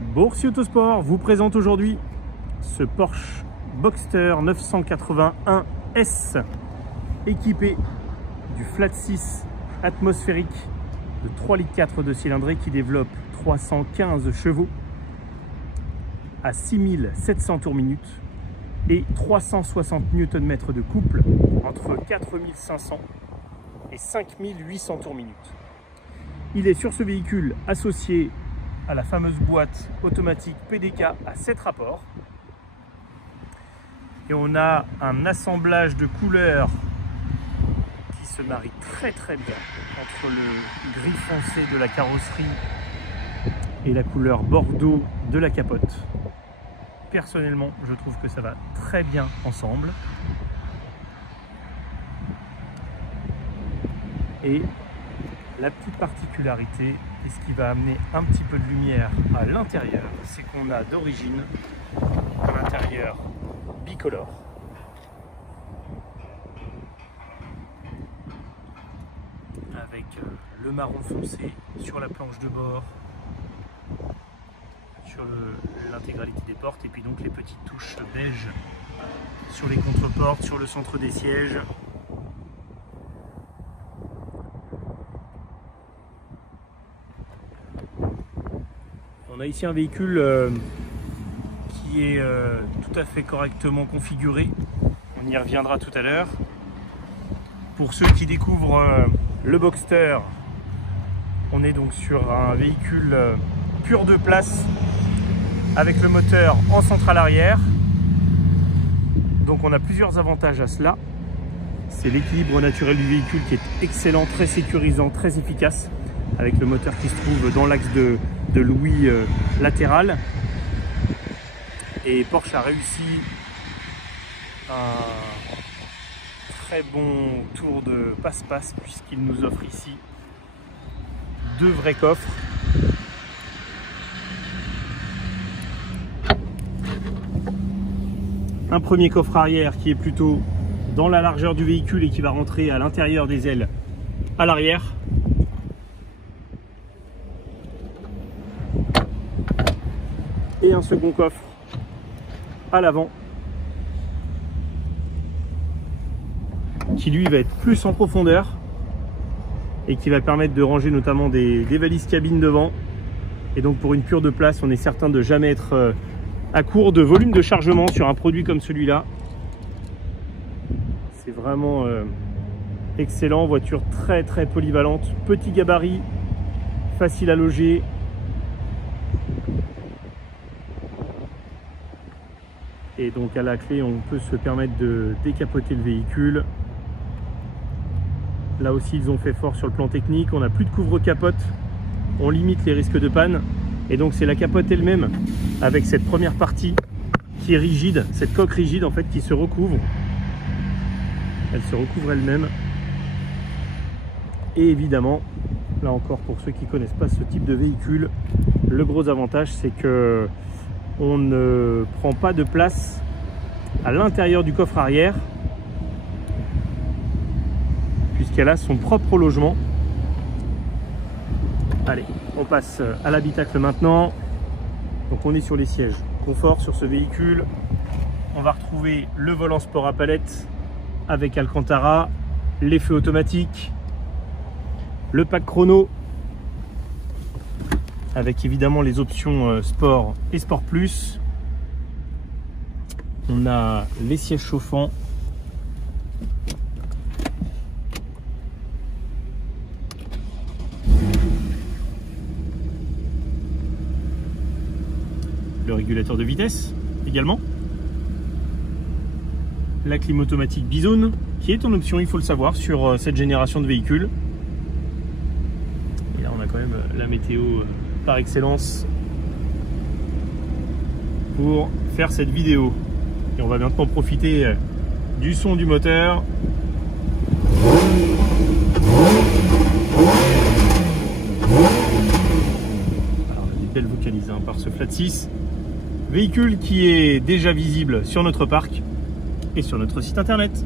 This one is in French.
Boursier Autosport vous présente aujourd'hui ce Porsche Boxster 981 S équipé du flat 6 atmosphérique de 3,4 litres de cylindrée qui développe 315 chevaux à 6700 tours minute et 360 Nm de couple entre 4500 et 5800 tours minute. Il est sur ce véhicule associé à la fameuse boîte automatique PDK à 7 rapports. Et on a un assemblage de couleurs qui se marie très bien entre le gris foncé de la carrosserie et la couleur bordeaux de la capote. Personnellement, je trouve que ça va très bien ensemble. Et la petite particularité, et ce qui va amener un petit peu de lumière à l'intérieur, c'est qu'on a d'origine un intérieur bicolore. Avec le marron foncé sur la planche de bord, sur l'intégralité des portes, et puis donc les petites touches beige sur les contreportes, sur le centre des sièges. On a ici un véhicule qui est tout à fait correctement configuré. On y reviendra tout à l'heure. Pour ceux qui découvrent le Boxster, on est donc sur un véhicule pur de place avec le moteur en centrale arrière. Donc on a plusieurs avantages à cela. C'est l'équilibre naturel du véhicule qui est excellent, très sécurisant, très efficace, avec le moteur qui se trouve dans l'axe de l'ouïe latérale. Et Porsche a réussi un très bon tour de passe-passe puisqu'il nous offre ici deux vrais coffres. Un premier coffre arrière qui est plutôt dans la largeur du véhicule et qui va rentrer à l'intérieur des ailes à l'arrière. Et un second coffre à l'avant qui lui va être plus en profondeur et qui va permettre de ranger notamment des valises cabines devant. Et donc pour une pure de place, on est certain de jamais être à court de volume de chargement sur un produit comme celui-là. C'est vraiment excellent, voiture très polyvalente, petit gabarit, facile à loger. Et donc à la clé, on peut se permettre de décapoter le véhicule. Là aussi, ils ont fait fort sur le plan technique. On n'a plus de couvre-capote, on limite les risques de panne. Et donc c'est la capote elle-même avec cette première partie qui est rigide, cette coque rigide en fait qui se recouvre. Elle se recouvre elle-même. Et évidemment, là encore pour ceux qui ne connaissent pas ce type de véhicule, le gros avantage c'est que on ne prend pas de place à l'intérieur du coffre arrière puisqu'elle a son propre logement. Allez, on passe à l'habitacle maintenant. Donc on est sur les sièges confort sur ce véhicule. On va retrouver le volant sport à palette avec Alcantara, les feux automatiques, le pack chrono avec évidemment les options Sport et Sport Plus. On a les sièges chauffants. Le régulateur de vitesse également. La clim automatique Bizone qui est en option, il faut le savoir, sur cette génération de véhicules. Et là on a quand même la météo par excellence pour faire cette vidéo. Et on va maintenant profiter du son du moteur. Alors, des belles vocalises par ce flat 6. Véhicule qui est déjà visible sur notre parc et sur notre site internet.